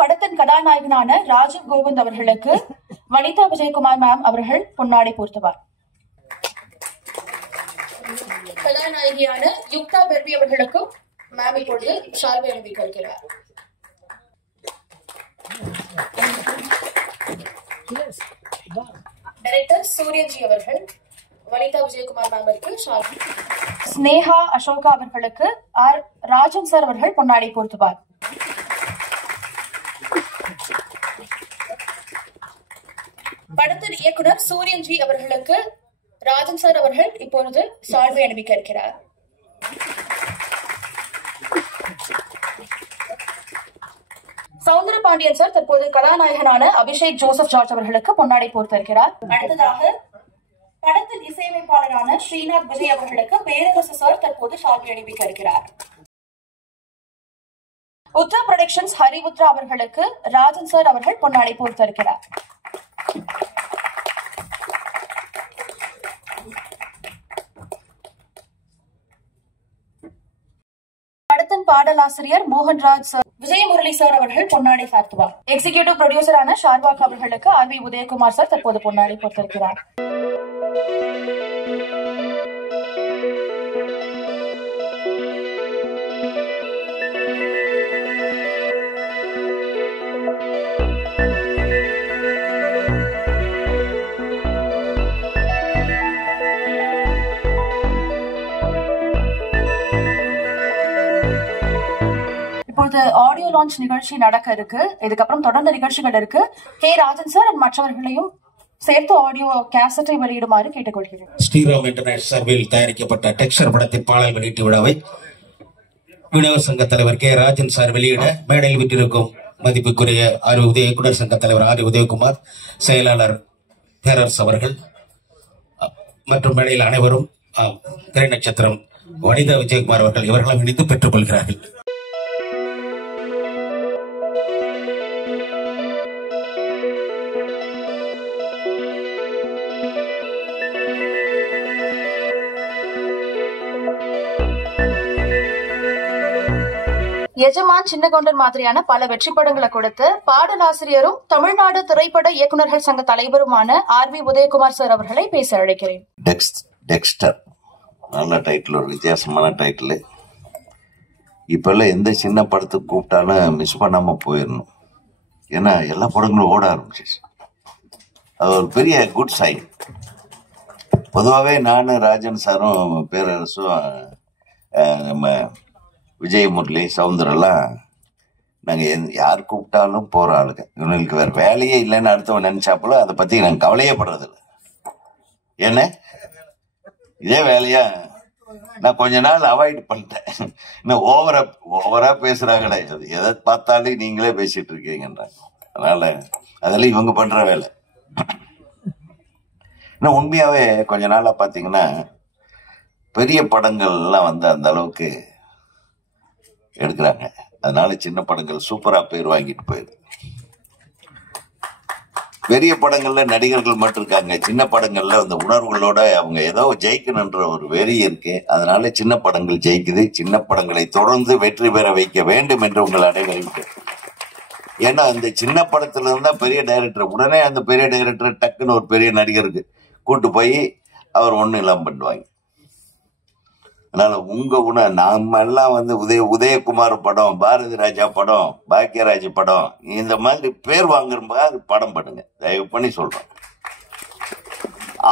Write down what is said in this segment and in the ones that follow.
படத்தின் கதாநாயகனான ராஜீவ் கோவிந்த் அவர்களுக்கு வனிதா விஜயகுமார் மேம் அவர்கள் பொன்னாடை போர்த்துவார். கதாநாயகியான யுக்தா பெர்வி அவர்களுக்கும் மேம் இப்பொழுது ஷால்வை அணிவிக்க இருக்கிறார். டைரக்டர் சூரியஜி அவர்கள் வனிதா விஜயகுமார் மேமிற்கு ஷால்வை, ஸ்னேகா அசோகா அவர்களுக்கு ஆர் ராஜன் சார் அவர்கள் பொன்னாடை போர்த்துவார். படத்தின் இயக்குனர் சூரியன்ஜி அவர்களுக்கு ராஜன் சார் அவர்கள் இப்பொழுது சால்வை அணிவிக்க இருக்கிறார். சௌந்தர பாண்டியன் சார் தற்போது கதாநாயகனான அபிஷேக் ஜோசப் ஜார்ஜ் அவர்களுக்கு பொன்னாடை போர்த்து இருக்கிறார். அடுத்ததாக படத்தின் இசையமைப்பாளரான ஸ்ரீநாத் விஜய் அவர்களுக்கு பேரரசு சார் தற்போது சால்வை அணிவிக்க இருக்கிறார். உத்ரா புரொடக்ஷன்ஸ் ஹரி உத்ரா அவர்களுக்கு ராஜன் சார் அவர்கள் பொன்னாடை போர்த்து இருக்கிறார். படத்தின் பாடலாசிரியர் மோகன்ராஜ் சார், விஜயமுரளி சார் அவர்கள் பொன்னாடை சார்த்துவார். எக்ஸிகியூட்டிவ் ப்ரொடியூசரான ஷார்வாக் அவர்களுக்கு ஆர் வி உதயகுமார் சார் தற்போது பொன்னாடை போர்த்திருக்கிறார். இப்பொழுது ஆடியோ லான்ச் நிகழ்ச்சி நடக்க இருக்கு. இதுக்கப்புறம் தொடர்ந்து நிகழ்ச்சிகள் இருக்கு. கே ராஜன் சார் மற்றவர்களையும் சேர்த்து ஆடியோ கேசட்டை வெளியிடுமாறு கேட்டுக்கொள்கிறேன். ஸ்ரீராம் இன்டர்நெட் சார்பில் தயாரிக்கப்பட்ட டெக்ஸ்டர் படத்தின் பாடல் வெளியீட்டு விழாவை வினவ சங்க தலைவர் கே ராஜன் சார் வெளியிட மேடையில் விட்டிருக்கும் மதிப்புக்குரிய இயக்குனர் சங்க தலைவர் ஆர் உதயகுமார், செயலாளர் பேரரசு அவர்கள் மற்றும் மேடையில் அனைவரும் திரை நட்சத்திரம் வனிதா விஜயகுமார் அவர்கள் இவர்களும் இணைந்து பெற்றுக் கொள்கிறார்கள். எஜமான், சின்னகவுண்டன் மாதிரியான பல வெற்றி படங்களை கொடுத்து பாடலாசிரியரும் தமிழ்நாடு திரைப்பட இயக்குநர்கள் சங்க தலைவருமான ஆர் வி உதயகுமார் சார் அவர்களை பேச அழைக்கிறேன். டெக்ஸ்டர் நல்ல டைட்டில், ஒரு வித்தியாசமான டைட்டில். இப்பெல்லாம் எந்த சின்ன படத்துக்கு கூப்பிட்டாலும் மிஸ் பண்ணாம போயிடணும். ஏன்னா எல்லா படங்களும் ஓட ஆரம்பிச்சிச்சு. அது ஒரு பெரிய குட் சைன். பொதுவாகவே நானும் ராஜன் சாரும் பேரரசும் நம்ம விஜயமுரளி சவுந்தரெல்லாம் நாங்கள் யார் கூப்பிட்டாலும் போகிற ஆளுங்க. இவங்களுக்கு வேறு வேலையே இல்லைன்னு அடுத்தவன் நினச்சாப்புல அதை பற்றி நாங்கள் கவலையே படுறதில்ல. ஏன்னா இதே வேலையா நான் கொஞ்ச நாள் அவாய்ட் பண்ணிட்டேன். இன்னும் ஓவரா பேசுகிறாங்க கிடையாது. எதை பார்த்தாலும் நீங்களே பேசிட்டு இருக்கீங்கன்றாங்க. அதனால் அதெல்லாம் இவங்க பண்ணுற வேலை. இன்னும் உண்மையாகவே கொஞ்ச நாளாக பார்த்தீங்கன்னா பெரிய படங்கள்லாம் வந்து அந்த அளவுக்கு எடுக்கிறாங்க. அதனால சின்ன படங்கள் சூப்பரா பேர் வாங்கிட்டு போயிடுது. பெரிய படங்கள்ல நடிகர்கள் மட்டும் இருக்காங்க. சின்ன படங்கள்ல அந்த உணர்வுகளோட அவங்க ஏதோ ஜெயிக்கணுன்ற ஒரு வெறி இருக்கு. அதனால சின்ன படங்கள் ஜெயிக்குது. சின்ன படங்களை தொடர்ந்து வெற்றி பெற வைக்க வேண்டும் என்று உங்கள் அனைவரும். ஏன்னா அந்த சின்ன படத்துல இருந்தா பெரிய டைரக்டர் உடனே அந்த பெரிய டைரக்டர் டக்குன்னு ஒரு பெரிய நடிகருக்கு கூட்டு போய் அவர் ஒன்றும் இல்லாமல் பண்ணுவாங்க. அதனால உங்க நம்ம எல்லாம் வந்து உதயகுமார் படம், பாரதி ராஜா படம், பாக்கியராஜ் படம், இந்த மாதிரி பேர் வாங்குற படம் பண்ணுங்க, தயவு பண்ணி சொல்றோம்.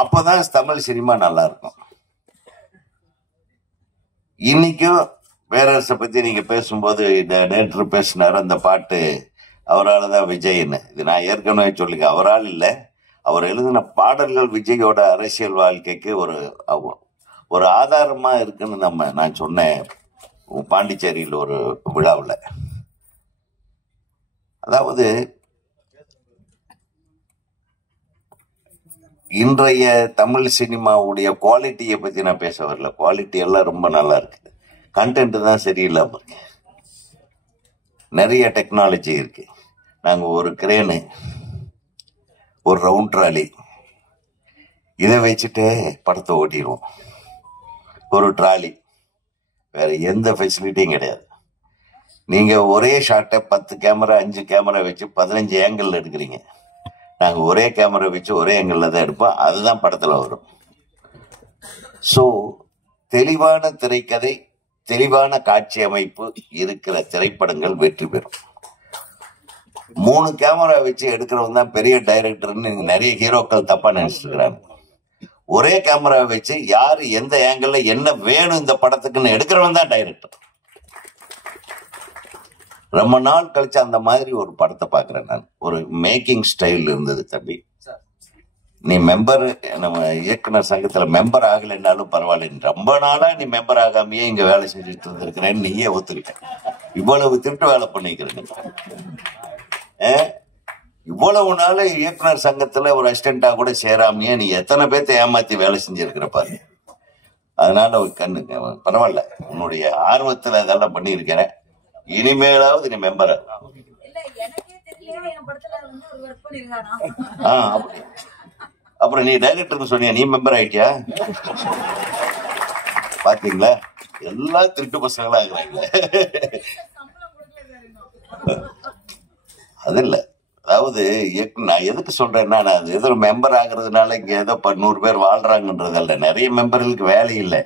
அப்பதான் தமிழ் சினிமா நல்லா இருக்கும். இன்னைக்கும் பேரரசை பத்தி நீங்க பேசும்போது இந்த நேற்று பேசினார் அந்த பாட்டு அவரால் தான் விஜய்ன்னு. இது நான் ஏற்கனவே சொல்லுங்க, அவரால் இல்லை, அவர் எழுதின பாடல்கள் விஜயோட அரசியல் வாழ்க்கைக்கு ஒரு ஆதாரமா இருக்குன்னு நான் சொன்னேன் பாண்டிச்சேரியில் ஒரு விழாவில். அதாவது இன்றைய தமிழ் சினிமாவுடைய குவாலிட்டியை பத்தி நான் பேச வரல. குவாலிட்டி எல்லாம் ரொம்ப நல்லா இருக்கு. கண்டென்ட் தான் சரியில்லாம இருக்கு. நிறைய டெக்னாலஜி இருக்கு. நாங்க ஒரு கிரேனு, ஒரு ரவுண்ட் ட்ராலி, இதை வச்சுட்டே படத்தை ஓட்டிடுவோம். ஒரு ட்ராலி, வேற எந்த ஃபெசிலிட்டியும் கிடையாது. நீங்க ஒரே ஷாட்டை 10 கேமரா 5 கேமரா வச்சு 15 ஏங்கிள் எடுக்கிறீங்க. நாங்க ஒரே கேமரா வச்சு ஒரே ஏங்கிள் தான் எடுப்போம். அதுதான் படத்துல வரும். ஸோ தெளிவான திரைக்கதை, தெளிவான காட்சி அமைப்பு இருக்கிற திரைப்படங்கள் வெற்றி பெறும். 3 கேமரா வச்சு எடுக்கிறவங்க தான் பெரிய டைரக்டர்னு நிறைய ஹீரோக்கள் தப்பா நினைச்சிட்டு இருக்கிறாங்க. ஒரே கேமரா வச்சு யாரு எந்த ஏங்கிள் என்ன வேணும் இந்த படத்துக்குன்னு எடுக்கிறவன் தான் டைரக்டர். ரொம்ப நாள் கழிச்சு அந்த மாதிரி ஒரு படத்தை பாக்குறேன் நான். ஒரு மேக்கிங் ஸ்டைல் இருந்தது. தம்பி, நீ மெம்பர், நம்ம இயக்குனர் சங்கத்துல மெம்பர் ஆகலைன்னாலும் பரவாயில்ல, ரொம்ப நாளா நீ மெம்பர் ஆகாமையே இங்க வேலை செஞ்சுட்டு இருந்திருக்கிறேன்னு நீயே ஒத்துக்கிட்ட. இவ்வளவு திருட்டு வேலை பண்ணிக்கிறேன். இவ்வளவு நாள் இயக்குனர் சங்கத்துல ஒரு அசிஸ்டண்டா கூட சேராமையே நீ எத்தனை பேர்த்த ஏமாத்தி வேலை செஞ்சிருக்கிற பாரு. அதனால ஒரு கண்ணு பரவாயில்ல, உன்னுடைய ஆர்வத்துல அதெல்லாம் பண்ணியிருக்கிறேன். இனிமேலாவது நீ மெம்பர். அப்புறம் நீ டைரக்டர் சொன்னியா, நீ மெம்பர் ஆயிட்டியா? பாத்தீங்களா, எல்லாம் திருட்டு பசங்களா இருக்கிறாங்களே. அது இல்ல, அதாவது நான் எதுக்கு சொல்றேன்னா, அது ஏதோ மெம்பர் ஆகுறதுனால இங்க ஏதோ 100 பேர் வாழ்றாங்கன்றதல்ல. நிறைய மெம்பர்களுக்கு வேலை இல்லை.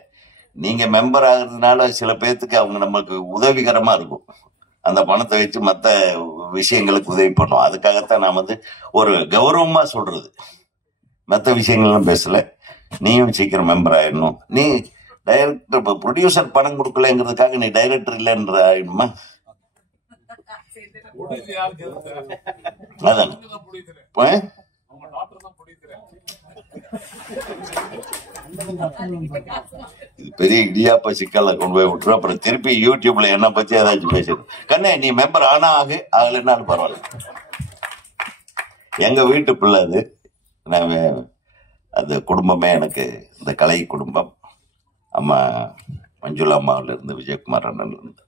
நீங்க மெம்பர் ஆகுறதுனால சில பேர்த்துக்கு அவங்க நம்மளுக்கு உதவிகரமா இருக்கும். அந்த பணத்தை வச்சு மற்ற விஷயங்களுக்கு உதவி பண்ணும். அதுக்காகத்தான் நான் ஒரு கௌரவமா சொல்றது. மற்ற விஷயங்கள்லாம் பேசல. நீயும் சீக்கிரம் மெம்பர் ஆயிடணும். நீ டைரக்டர், ப்ரொடியூசர் பணம் கொடுக்கலங்கிறதுக்காக நீ டைரக்டர் இல்லைன்ற ஆயிடுமா? அதான் பெரிய இடியாப்ப சிக்கல்ல கொண்டு போய் விட்டுரும். அப்புறம் திருப்பி யூடியூப்ல என்ன பத்தி ஏதாச்சும் பேசுறது. கண்ணே, நீ மெம்பர் ஆனா ஆகலைன்னாலும் பரவாயில்ல. எங்க வீட்டு பிள்ளை அது. நான் அந்த குடும்பமே எனக்கு இந்த கலை குடும்பம். அம்மா மஞ்சுளா அம்மாவில இருந்து விஜயகுமார் அண்ணன்ல இருந்து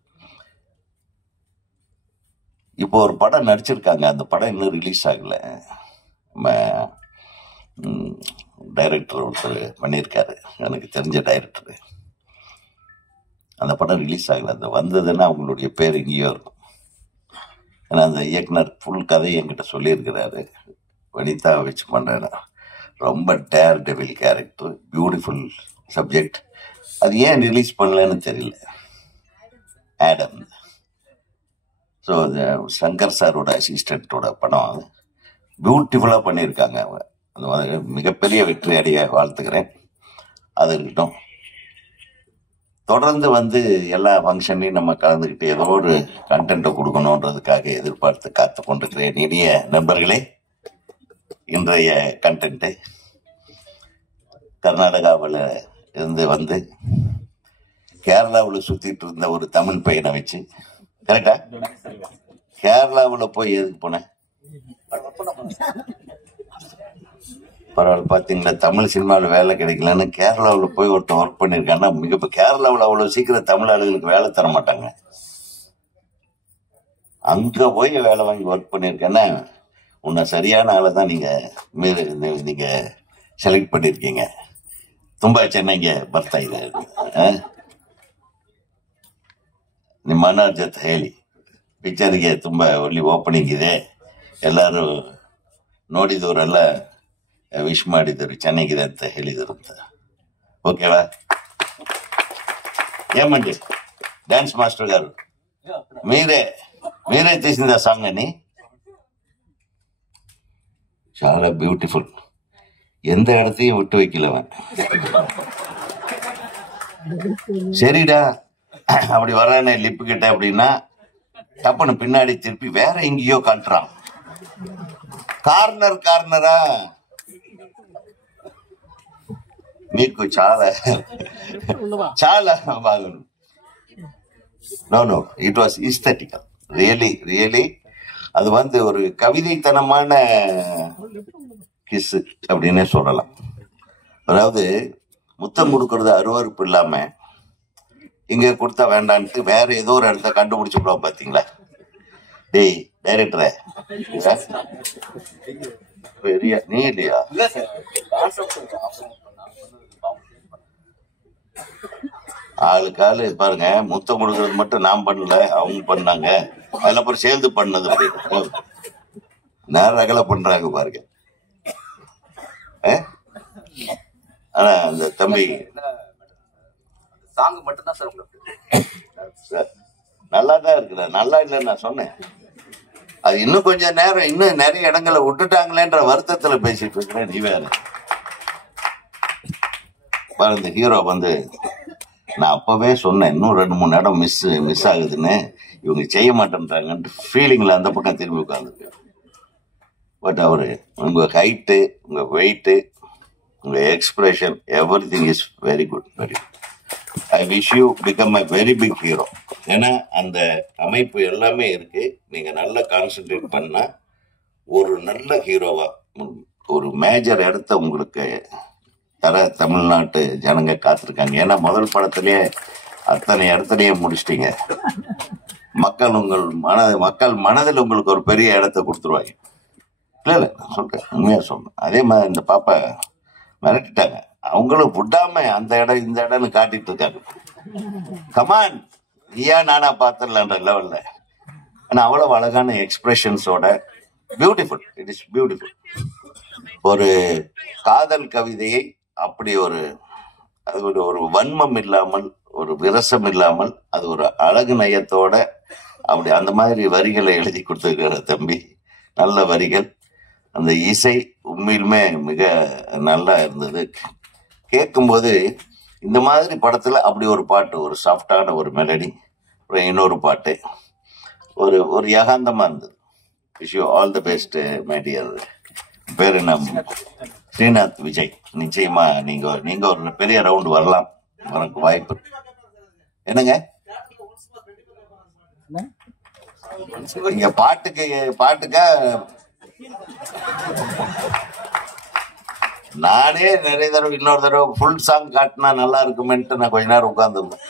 இப்போ ஒரு படம் நடிச்சிருக்காங்க. அந்த படம் இன்னும் ரிலீஸ் ஆகல. நம்ம டைரக்டர் ஒருத்தர் பண்ணியிருக்காரு, எனக்கு தெரிஞ்ச டைரக்டர். அந்த படம் ரிலீஸ் ஆகல. அது வந்ததுன்னா அவங்களுடைய பேர் இங்கேயோ இருக்கும். ஏன்னா அந்த இயக்குனர் ஃபுல் கதையை என்கிட்ட சொல்லியிருக்கிறாரு. வனிதா வச்சு பண்றேன். ரொம்ப daredevil character, beautiful subject. அது ஏன் ரிலீஸ் பண்ணலன்னு தெரியல. ஆடம். ஸோ சங்கர் சாரோட அசிஸ்டண்டோட படம் பியூட்டிஃபுல்லாக பண்ணியிருக்காங்க. அந்த மாதிரி மிகப்பெரிய வெற்றி அடைய வாழ்த்துக்கிறேன். அது இருக்கட்டும். தொடர்ந்து எல்லா ஃபங்க்ஷன்லையும் நம்ம கலந்துக்கிட்டு ஏதோ ஒரு கண்டென்ட்டை கொடுக்கணுன்றதுக்காக எதிர்பார்த்து காத்து கொண்டிருக்கிறேன். இனிய நண்பர்களே, இன்றைய கண்டென்ட்டு கர்நாடகாவில் இருந்து கேரளாவில் சுற்றிட்டு இருந்த ஒரு தமிழ் பையனை வச்சு, கரெக்டா, கேரளாவில் போய் எதுக்கு போனேன்? பரவாயில்ல, பார்த்தீங்களா, தமிழ் சினிமாவில் வேலை கிடைக்கலன்னு கேரளாவில் போய் ஒருத்தன் ஒர்க் பண்ணியிருக்கான்னா, இப்போ கேரளாவில் அவ்வளோ சீக்கிரம் தமிழ் ஆளுகளுக்கு வேலை தர மாட்டாங்க. அங்கே போய் வேலை வாங்கி ஒர்க் பண்ணியிருக்கேன்னா உன்னை சரியான ஆளை தான் நீங்கள் செலக்ட் பண்ணியிருக்கீங்க. ತುಂಬ ಚೆನ್ನಾಗಿ ಬರ್ತಾ ಇದೆ. ನಿಮ್ಮ ಅಣ್ಣರ ಜೊತೆ ಹೇಳಿ, ಪಿಕ್ಚರ್ಗೆ ತುಂಬ ಒಳ್ಳೆ ಓಪನಿಂಗ್ ಇದೆ. ಎಲ್ಲರೂ ನೋಡಿದವರೆಲ್ಲ ವಿಶ್ ಮಾಡಿದರು, ಚೆನ್ನಾಗಿದೆ ಅಂತ ಹೇಳಿದರು ಅಂತ. ಓಕೆವಾ? ఏమండి డాన్స్ మాస్టర్ గారు, మీరే తీసింది ఆ సాంగ్ అని? చాలా బ్యూటిఫుల్. எந்த இடத்தையும் விட்டு வைக்கலவன். சரிடா, அப்படி வர்றானே லிப்பு கிட்ட அப்படின்னா டப்புன்னு பின்னாடி திருப்பி வேற எங்கேயோ காட்டுறான். కార్నరా మీకు చాలా బాగుంది. No it was aesthetical. Really அது ஒரு கவிதைத்தனமான கிஸ் அப்படின்னே சொல்லலாம். அதாவது முத்தம் கொடுக்கறது அருவறுப்பு இல்லாம இங்க கொடுத்தா வேண்டான்ட்டு வேற ஏதோ ஒரு இடத்த கண்டுபிடிச்சுடுவோம். பாத்தீங்களா? டேய் டைரக்டரே, பெரிய நீ இல்லையா? ஆளுக்கு ஆளு பாருங்க, முத்தம் கொடுக்கறது மட்டும் நான் பண்ணல, அவங்க பண்ணாங்க. அதுல அப்புறம் சேர்ந்து பண்ணது நேரம் அகல பண்றாங்க பாருங்க. ஆனா அந்த தம்பி சாங் மட்டும் தான் சார் நல்லா தான் இருக்குல்ல, நல்லா இல்லைன்னு நான் சொன்னேன். அது இன்னும் கொஞ்சம் நேரம், இன்னும் நிறைய இடங்களை விட்டுட்டாங்களேன்ற வருத்தத்துல பேசிட்டு இருக்கிறேன். நீ வேற பாரு, இந்த ஹீரோ வந்து நான் அப்பவே சொன்னேன், இன்னும் 2-3 இடம் மிஸ் ஆகுதுன்னு, இவங்க செய்ய மாட்டேன்றாங்கன்ட்டு ஃபீலிங்ல அந்த பக்கம் திரும்பி உட்காந்துருக்கு. பட் அவரு உங்க ஹைட்டு, உங்க வெயிட்டு, உங்க expression, everything is very good, very good. I wish you become a very big hero. ஏன்னா அந்த அமைப்பு எல்லாமே இருக்கு. நீங்க நல்லா கான்சென்ட்ரேட் பண்ணா ஒரு நல்ல ஹீரோவா ஒரு மேஜர் இடத்த உங்களுக்கு தர தமிழ்நாட்டு ஜனங்க காத்திருக்காங்க. ஏன்னா முதல் படத்திலேயே அத்தனை இடத்துலயே முடிச்சிட்டீங்க. மக்கள் மனதில் உங்களுக்கு ஒரு பெரிய இடத்த கொடுத்துருவாங்க. இல்ல நான் சொல்றேன், உண்மையா சொல்றேன். அதே மாதிரி இந்த பாப்பா மிரட்டிட்டாங்க, அவங்களும் விடாம அந்த இடம் இந்த இடம்னு காட்டிட்டு இருக்காங்க. கமான், நீயா நானா பாத்திரலான்ற லெவல்ல. ஆனா அவ்வளவு அழகான எக்ஸ்பிரஷன்ஸோட பியூட்டிஃபுல், இட் இஸ் பியூட்டிஃபுல். ஒரு காதல் கவிதையை அப்படி அது ஒரு வன்மம் இல்லாமல், ஒரு விரசம் இல்லாமல், அது ஒரு அழகு நயத்தோட அப்படி அந்த மாதிரி வரிகளை எழுதி கொடுத்துருக்கிற தம்பி. நல்ல வரிகள். அந்த இசை உண்மையிலுமே மிக நல்லா இருந்தது. கேட்கும்போது இந்த மாதிரி படத்துல அப்படி ஒரு பாட்டு, ஒரு சாஃப்டான ஒரு மெலடி, அப்புறம் இன்னொரு பாட்டு, ஒரு யகாந்தமா இருந்தது. Wish you all the best my dear. பேரு நம்ம ஸ்ரீநாத் விஜய். நிச்சயமா நீங்க ஒரு பெரிய ரவுண்ட் வரலாம், உனக்கு வாய்ப்பு. என்னங்க நீங்க பாட்டுக்கா நானே நிறைய தடவை இன்னொரு தடவை ஃபுல் சாங் காட்டினா நல்லா இருக்குமென்ட்டு நான் கொஞ்ச நேரம் உட்கார்ந்துருந்தேன்.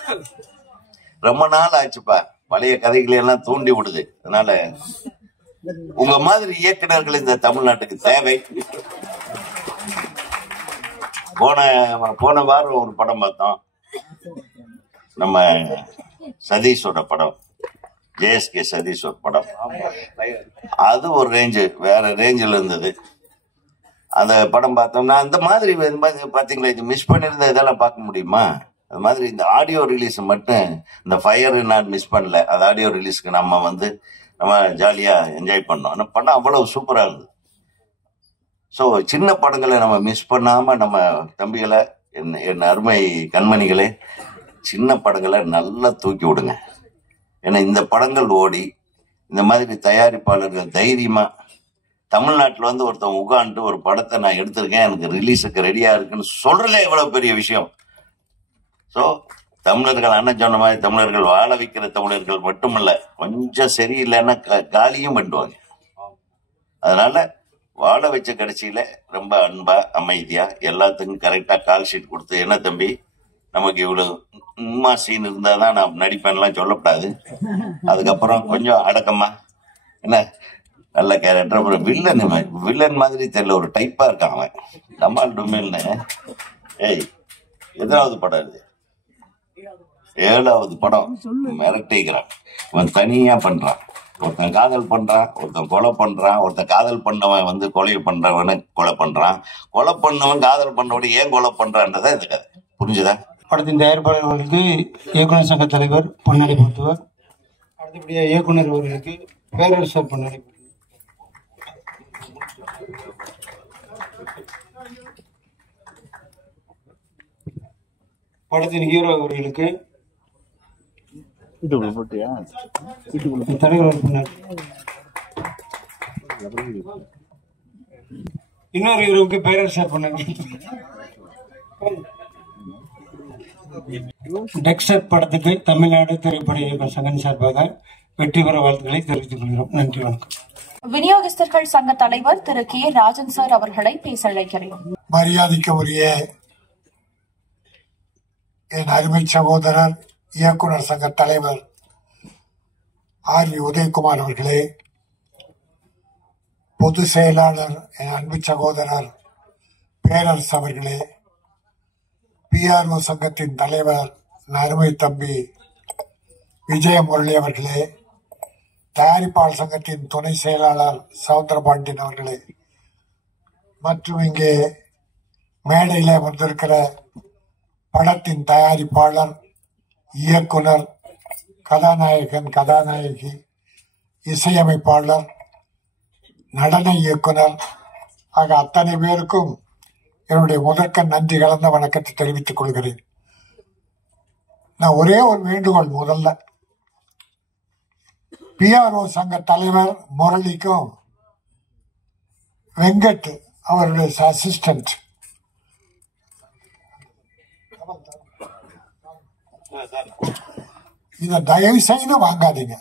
ரொம்ப நாள் ஆச்சுப்பா, பழைய கதைகளை எல்லாம் தூண்டி விடுது. அதனால உங்க மாதிரி இயக்குநர்கள் இந்த தமிழ்நாட்டுக்கு தேவை. போன வாரம் ஒரு படம் பார்த்தோம், நம்ம சதீஷோட படம், JSK சதீஷோட படம். அது ஒரு ரேஞ்சு, வேற ரேஞ்சில் இருந்தது. அந்த படம் பார்த்தோம்னா அந்த மாதிரி பாத்தீங்களா, இது மிஸ் பண்ணிருந்தா இதெல்லாம் பார்க்க முடியுமா? அது மாதிரி இந்த ஆடியோ ரிலீஸ் மட்டும், இந்த ஃபயர் நான் மிஸ் பண்ணல. அது ஆடியோ ரிலீஸ்க்கு நம்ம ஜாலியா என்ஜாய் பண்ணோம். ஆனால் படம் அவ்வளவு சூப்பரா இருந்தது. ஸோ சின்ன படங்களை நம்ம மிஸ் பண்ணாம, நம்ம தம்பிகளை, என் அருமை கண்மணிகளே, சின்ன படங்களை நல்லா தூக்கி விடுங்க. ஏன்னா இந்த படங்கள் ஓடி இந்த மாதிரி தயாரிப்பாளர்கள் தைரியமா தமிழ்நாட்டில் வந்து ஒருத்தன் உட்காந்துட்டு ஒரு படத்தை நான் எடுத்திருக்கேன், எனக்கு ரிலீஸுக்கு ரெடியா இருக்குன்னு சொல்றதே எவ்வளவு பெரிய விஷயம். ஸோ தமிழர்கள், அண்ணன் சொன்ன மாதிரி, தமிழர்கள் வாழ வைக்கிற தமிழர்கள் மட்டுமல்ல, கொஞ்சம் சரியில்லைன்னா காலியும் பண்ணுவாங்க. அதனால வாழ வச்ச கடைசியில ரொம்ப அன்பா, அமைதியா, எல்லாத்துக்கும் கரெக்டா கால் ஷீட் கொடுத்து, என்ன தம்பி நமக்கு இவ்வளவு உண்மா சீன் இருந்தாதான் நான் நடிப்பேன்லாம் சொல்லக்கூடாது. அதுக்கப்புறம் கொஞ்சம் அடக்கமா, என்ன நல்ல கேரக்டர். அப்புறம் வில்லன் மாதிரி தெரியல, ஒரு டைப்பா இருக்கான் அவன். டமால் டுமில்னு. எத்தனாவது படம் இது? 7வது படம். மிரட்டிக்கிறான். இவன் தனியா பண்றான். ஒருத்தன் காதல் பண்றான், ஒருத்தன் கொலை பண்றான், ஒருத்தன் காதல் பண்ணவன் வந்து கொலை பண்றவன கொலை பண்றான், கொலை பண்ணவன் காதல் பண்ணவன ஏன் கொலை பண்றான்றதா இந்த கதை. புரிஞ்சுதா? படத்தின் தயாரிப்பாளர்களுக்கு இயக்குனர் சங்க தலைவர் பொன்னாடி போட்டுவர். அடுத்தபடியாக இயக்குனர் அவர்களுக்கு பேரரசர் பொன்னாடி போட்டுவர். படத்தின் ஹீரோ அவர்களுக்கு தலைவர் பொன்னாடி. இன்னொரு ஹீரோவுக்கு பேரரசர் பொன்னாடி. டெக்ஸ்டர் படத்துக்கு தமிழ்நாடு திரைப்பட இயக்குனர் சங்கம் சார்பாக வெற்றி பெற வாழ்த்துக்களை தெரிவித்துக் கொள்கிறோம். நன்றி, வணக்கம். விநியோகஸ்தர்கள் சங்க தலைவர் திரு K. ராஜன் சார் அவர்களை பேச அழைக்கிறேன். மரியாதைக்கு உரிய என் அருமை சகோதரர் இயக்குனர் சங்க தலைவர் R. உதயகுமார் அவர்களே, பொதுச் செயலாளர் என் அன்பு சகோதரர் பேரரசு அவர்களே, PRO சங்கத்தின் தலைவர் என் அருமை தம்பி விஜய முரளி அவர்களே, தயாரிப்பாளர் சங்கத்தின் துணை செயலாளர் சவுந்தரபாண்டியன் அவர்களே, மற்றும் இங்கே மேடையில் வந்திருக்கிற படத்தின் தயாரிப்பாளர், இயக்குனர், கதாநாயகன், கதாநாயகி, இசையமைப்பாளர், நடன இயக்குனர் ஆக அத்தனை பேருக்கும் என்னுடைய முதற்க நன்றி கலந்த வணக்கத்தை தெரிவித்துக் கொள்கிறேன். நான் ஒரே ஒரு வேண்டுகோள், முதல்ல PRO சங்க தலைவர் முரளிக்கும் வெங்கட் அவருடைய அசிஸ்டன்ட் இத தயவு செய்து வாங்காதீங்க.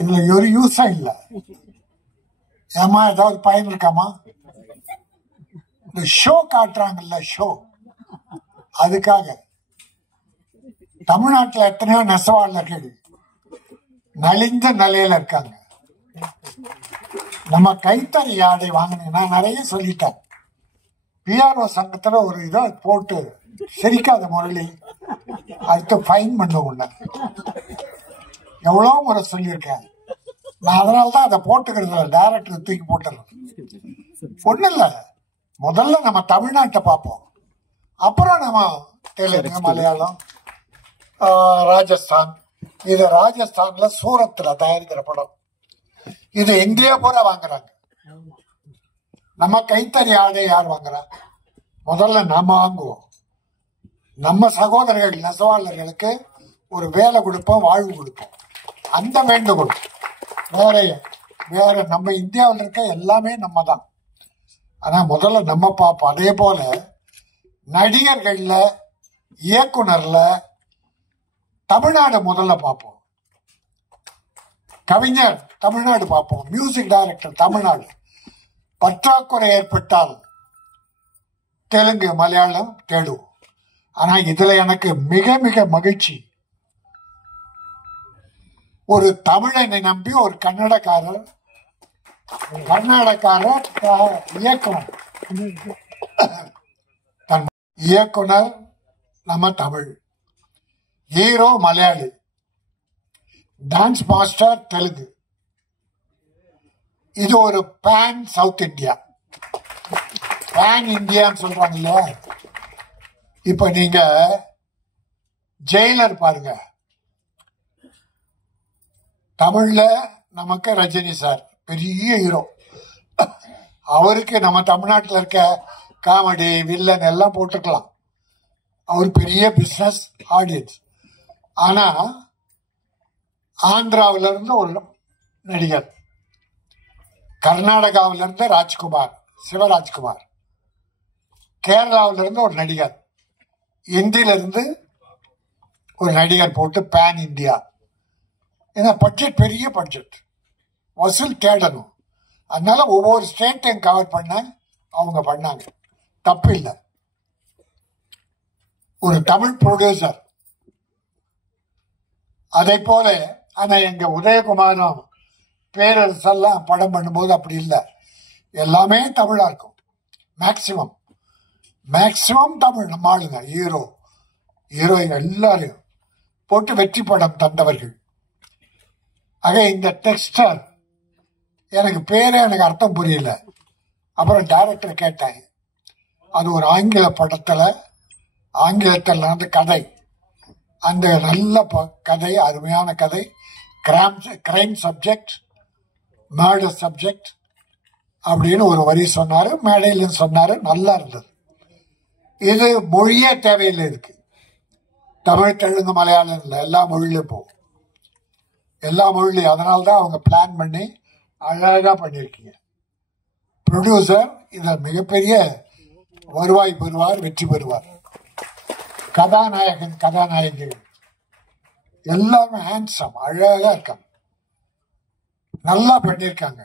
இதுல ஒரு யூஸா இல்ல. ஏமா ஏதாவது பயன் இருக்காமா? இந்த ஷோ காட்டுறாங்கல்ல, ஷோ, அதுக்காக தமிழ்நாட்டில் எத்தனையோ நெசவாளர்கள் நலிந்த நிலையில இருக்காங்க. நம்ம கைத்தறி ஆடை வாங்கினீங்கன்னா, நிறைய சொல்லிட்டேன். PRO சங்கத்துல ஒரு இதை போட்டு சிரிக்காத முரளி, அடுத்து ஃபைன் பண்ணுவோம். எவ்வளோ முறை சொல்லியிருக்கேன் நான். அதனால்தான் அதை போட்டுக்கிறது, டைரக்டர் தூக்கி போட்டுறது. ஒன்றும் இல்லை, முதல்ல நம்ம தமிழ்நாட்டை பார்ப்போம், அப்புறம் நம்ம தெலுங்கு, மலையாளம், ராஜஸ்தான். இது ராஜஸ்தான்ல சூரத்ல தயாரிக்கிற படம். இது இந்தியா பூரா வாங்குறாங்க. நம்ம கைத்தறி ஆடை யார் வாங்குறா? முதல்ல நாம வாங்குவோம். நம்ம சகோதரர்கள் நெசவாளர்களுக்கு ஒரு வேலை கொடுப்போம், வாழ்வு கொடுப்போம். அந்த வேண்டுகோள். வேற நம்ம இந்தியாவில் இருக்க எல்லாமே நம்ம தான். ஆனா முதல்ல நம்ம பார்ப்போம். அதே போல நடிகர்கள்ல, இயக்குனர்ல தமிழ்நாடு முதல்ல பார்ப்போம். கவிஞர் தமிழ்நாடு பார்ப்போம். Music director Tamil Nadu. பற்றாக்குறை ஏற்பட்டால் தெலுங்கு, மலையாளம் தேடுவோம். ஆனா இதுல எனக்கு மிக மிக மகிழ்ச்சி, ஒரு தமிழனை நம்பி ஒரு கர்நாடகாரர் இயக்குனர், இயக்குனர் நம்ம Tamil, hero Malayali, dance master Telugu. இது ஒரு பேன் சவுத் இந்தியா, பேன் இந்தியான்னு சொல்றாங்க இல்லையா? இப்ப நீங்க ஜெயிலர் பாருங்க, தமிழ்ல நமக்கு ரஜினி சார் பெரிய ஹீரோ. அவருக்கு நம்ம தமிழ்நாட்டில் இருக்க காமெடி, வில்லன் எல்லாம் போட்டுக்கலாம். அவர் பெரிய பிசினஸ் ஆடியன்ஸ். ஆனா ஆந்திராவில இருந்து ஒரு நடிகர், கர்நாடகாவில இருந்து ராஜ்குமார், சிவராஜ்குமார், கேரளாவில இருந்து ஒரு நடிகர், இந்தியில இருந்து ஒரு நடிகர் போட்டு பேன் இந்தியா. ஏன்னா பட்ஜெட் பெரிய பட்ஜெட், வசூல் தேடணும். அதனால ஒவ்வொரு ஸ்டேட்டையும் கவர் பண்ண அவங்க பண்ணாங்க. தப்பு இல்லை. ஒரு தமிழ் ப்ரொடியூசர். அதை போல ஆனா எங்க உதயகுமாரும் பேரரசெல்லாம் படம் பண்ணும்போது அப்படி இல்லை. எல்லாமே தமிழா இருக்கும். மேக்சிமம் தமிழ். நம்ம ஆளுங்க ஹீரோ ஹீரோயின் எல்லாரையும் போட்டு வெற்றி படம் தந்தவர்கள். ஆக இந்த டெக்ஸ்டர் எனக்கு பேரே எனக்கு அர்த்தம் புரியல. அப்புறம் டைரக்டர் கேட்டேன். அது ஒரு ஆங்கில படத்துல, ஆங்கிலத்தில் நடந்த கதை. அந்த நல்ல கதை, அருமையான கதை, கிரைம் சப்ஜெக்ட், மர்டர் சப்ஜெக்ட் அப்படின்னு ஒரு வரி சொன்னாரு, மேடையிலும் சொன்னாரு. நல்லா இருந்தது. இது மொழியே தேவையில்லை. இருக்கு தமிழ், தெலுங்கு, மலையாளம் இல்லை, எல்லா மொழியிலும் போகும், எல்லா மொழியிலையும். அதனால்தான் அவங்க பிளான் பண்ணி அழகா பண்ணியிருக்கீங்க. ப்ரொடியூசர் இதில் மிகப்பெரிய வருவாய் பெறுவார், வெற்றி பெறுவார். கதாநாயகன், கதாநாயகிகள் எல்லாமே ஹேண்ட்ஸம், அழகா இருக்காங்க, நல்லா பண்ணியிருக்காங்க.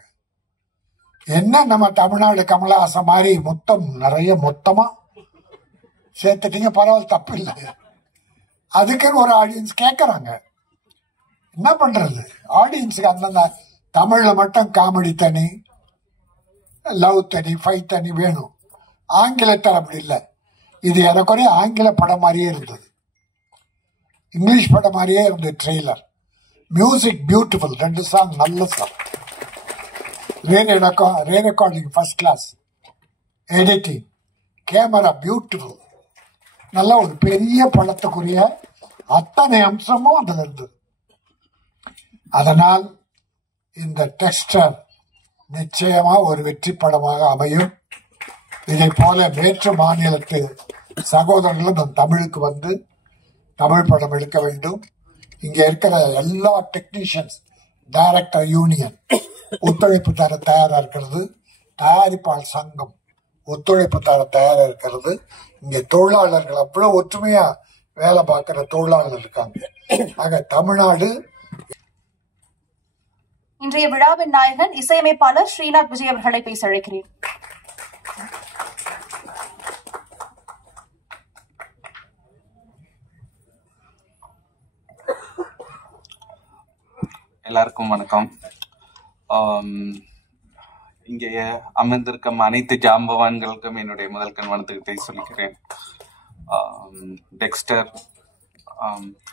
என்ன நம்ம தமிழ்நாடு கமலஹாசன் மாதிரி மொத்தம் நிறைய மொத்தமா சேர்த்துட்டீங்க, பரவாயில்ல, தப்பு இல்லை. அதுக்குன்னு ஒரு ஆடியன்ஸ் கேட்கறாங்க. என்ன பண்றது? ஆடியன்ஸுக்கு அந்தந்த தமிழ்ல மட்டும் காமெடி தனி, லவ் தனி, ஃபைட் தனி வேணும். ஆங்கிலத்தில் அப்படி இல்லை. இது எனக்குரிய ஆங்கில படம் மாதிரியே இருந்தது, இங்கிலீஷ் படம் மாதிரியே இருந்தது ட்ரெய்லர். மியூசிக் பியூட்டிஃபுல், 2 சாங் நல்ல song, re recording first class, editing, camera beautiful. நல்ல ஒரு பெரிய படத்துக்குரிய அத்தனை அம்சமும் அதில் இருந்தது. அதனால் இந்த டெக்ஸ்டர் நிச்சயமா ஒரு வெற்றி படமாக அமையும். இதை போல வேற்று மாநிலத்து சகோதரர்களும் நம் தமிழுக்கு வந்து தமிழ் படம் எடுக்க வேண்டும். இங்க இருக்கிற எல்லா டெக்னீஷியன்ஸ், டைரக்டர் யூனியன் ஒத்துழைப்பு தர தயாரா இருக்கிறது, தயாரிப்பாளர் சங்கம் ஒத்துழைப்பு தர தயாரா இருக்கிறது. இங்க தொழிலாளர்கள் அவ்வளவு ஒற்றுமையா வேலை பார்க்கிற தொழிலாளர்கள் இருக்காங்க. ஆக தமிழ்நாடு. இன்றைய விழாவின் நாயகன் இசையமைப்பாளர் ஸ்ரீநாத் விஜய் அவர்களை பேச அழைக்கிறேன். எல்லாருக்கும் வணக்கம். இங்கே அமர்ந்திருக்கும் அனைத்து ஜாம்பவான்களுக்கும் என்னுடைய முதல் கண் வணக்கத்தை சொல்லிக்கிறேன். டெக்ஸ்டர்,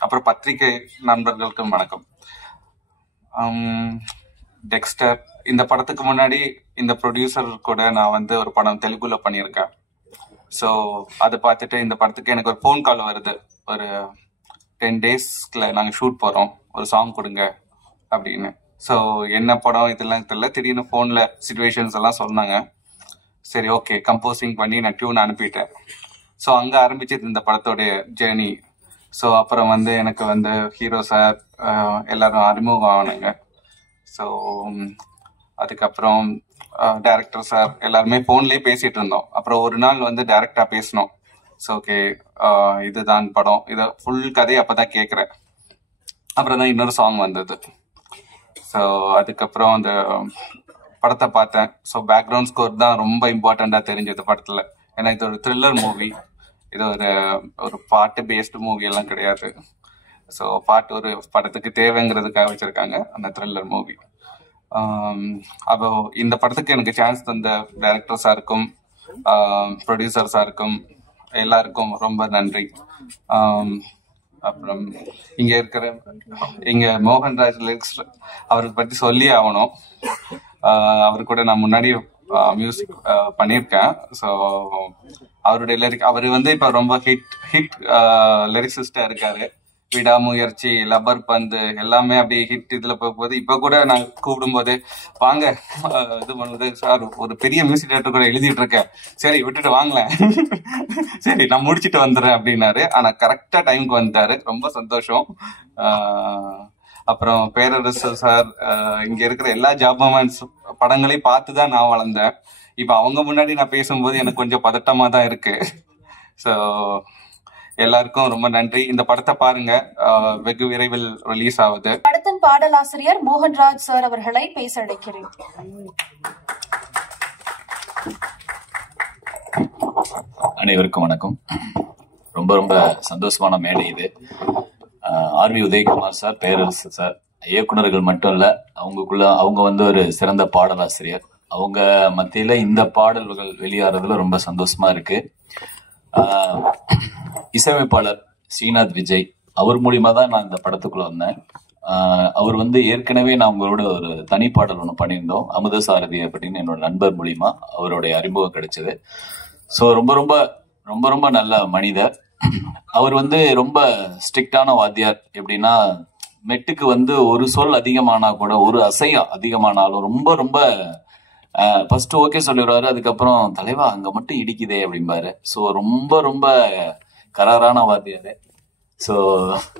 அப்புறம் பத்திரிகை நண்பர்களுக்கும் வணக்கம். டெக்ஸ்டர் இந்த படத்துக்கு முன்னாடி இந்த ப்ரொடியூசர் கூட நான் வந்து ஒரு படம் தெலுங்குல பண்ணியிருக்கேன். ஸோ அதை பார்த்துட்டு இந்த படத்துக்கு எனக்கு ஒரு ஃபோன் கால் வருது, ஒரு 10 டேஸ்ல நாங்கள் ஷூட் போகிறோம், ஒரு சாங் கொடுங்க அப்படின்னு. ஸோ என்ன படம் இதெல்லாம் தெரியல, திடீர்னு ஃபோனில் சிச்சுவேஷன்ஸ் எல்லாம் சொன்னாங்க. சரி, ஓகே, கம்போசிங் பண்ணி நான் டியூன் அனுப்பிட்டேன். ஸோ அங்கே ஆரம்பிச்சது இந்த படத்தோடைய ஜேர்னி. ஸோ அப்புறம் வந்து எனக்கு வந்து ஹீரோ சார் எல்லாரும் அறிமுகம் ஆனாங்க. ஸோ அதுக்கப்புறம் டைரக்டர் சார் எல்லாருமே ஃபோன்லேயே பேசிட்டு இருந்தோம். அப்புறம் ஒரு நாள் வந்து டைரக்டா பேசினோம். ஸோ ஓகே, இதுதான் படம், இதை ஃபுல் கதையை அப்போதான் கேட்குறேன். அப்புறம் தான் இன்னொரு சாங் வந்தது. ஸோ அதுக்கப்புறம் அந்த படத்தை பார்த்தேன். ஸோ பேக்ரவுண்ட் ஸ்கோர் தான் ரொம்ப இம்பார்ட்டண்ட்டாக தெரிஞ்சது படத்தில். ஏன்னா இது ஒரு த்ரில்லர் மூவி, இது ஒரு பாட்டு பேஸ்டு மூவி எல்லாம் கிடையாது. ஸோ பாட்டு ஒரு படத்துக்கு தேவைங்கிறதுக்காக வச்சிருக்காங்க அந்த த்ரில்லர் மூவி. அப்போ இந்த படத்துக்கு எனக்கு சான்ஸ் தந்த டைரக்டர் சாருக்கும் ப்ரொடியூசர் சாருக்கும் எல்லாருக்கும் ரொம்ப நன்றி. அப்புறம் இங்க மோகன்ராஜ் லிரிக்ஸ் அவருக்கு பற்றி சொல்லி ஆகணும். அவரு கூட நான் முன்னாடி மியூசிக் பண்ணியிருக்கேன். ஸோ அவருடைய லிரிக், அவர் வந்து இப்போ ரொம்ப ஹிட் லிரிக்ஸிஸ்டா இருக்காரு. விடாமுயற்சி, லப்பர் பந்து எல்லாமே அப்படியே ஹிட் இதுல போகும்போது, இப்ப கூட நான் கூப்பிடும்போது வாங்க இது பண்ணுவது சார், ஒரு பெரிய மியூசிக் டேரக்டர் கூட எழுதிட்டு இருக்கேன், சரி விட்டுட்டு வாங்கலேன், சரி நான் முடிச்சுட்டு வந்துடுறேன் அப்படின்னாரு. ஆனா கரெக்டா டைமுக்கு வந்தாரு, ரொம்ப சந்தோஷம். அப்புறம் பேரரசு சார், இங்க இருக்கிற எல்லா ஜாபமேன்ஸ் படங்களையும் பார்த்துதான் நான் வளர்ந்தேன். இப்ப அவங்க முன்னாடி நான் பேசும்போது எனக்கு கொஞ்சம் பதட்டமா தான் இருக்கு. ஸோ எல்லாருக்கும் ரொம்ப நன்றி. இந்த படத்தை பாருங்க, வெகு விரைவில் ரிலீஸ் ஆகுது. படத்தின் பாடலாசிரியர் மோகன்ராஜ் சார் அவர்களை பேச அழைக்கிறேன். அனைவருக்கும் வணக்கம். ரொம்ப ரொம்ப சந்தோஷமான மேடை இது. ஆர்வி உதயகுமார் சார், பேரரசு சார் இயக்குனர்கள் மட்டும் இல்ல, அவங்க வந்து ஒரு சிறந்த பாடலாசிரியர். அவங்க மத்தியில இந்த பாடல்கள் வெளியாறதுல ரொம்ப சந்தோஷமா இருக்கு. இசையமைப்பாளர் ஸ்ரீநாத் விஜய், அவர் மூலியமா தான் நான் இந்த படத்துக்குள்ள வந்தேன். அவர் வந்து ஏற்கனவே நான் உங்களோட ஒரு தனிப்பாடல் ஒன்று பண்ணியிருந்தோம், அமுத சாரதி அப்படின்னு, என்னோட நண்பர் மூலியமா அவருடைய அறிமுகம் கிடைச்சது. ஸோ ரொம்ப ரொம்ப ரொம்ப ரொம்ப நல்ல மனிதர். அவர் வந்து ரொம்ப ஸ்ட்ரிக்டான வாத்தியார். எப்படின்னா, மெட்டுக்கு வந்து ஒரு சொல் அதிகமானா கூட, ஒரு அசையம் அதிகமானாலும் ரொம்ப ரொம்ப ஃபர்ஸ்ட் ஓகே சொல்லிடுவாரு. அதுக்கப்புறம் தலைவா அங்க மட்டும் இடிக்குதே அப்படிம்பாரு. ஸோ ரொம்ப ரொம்ப கராரான வாத்தியாரு. ஸோ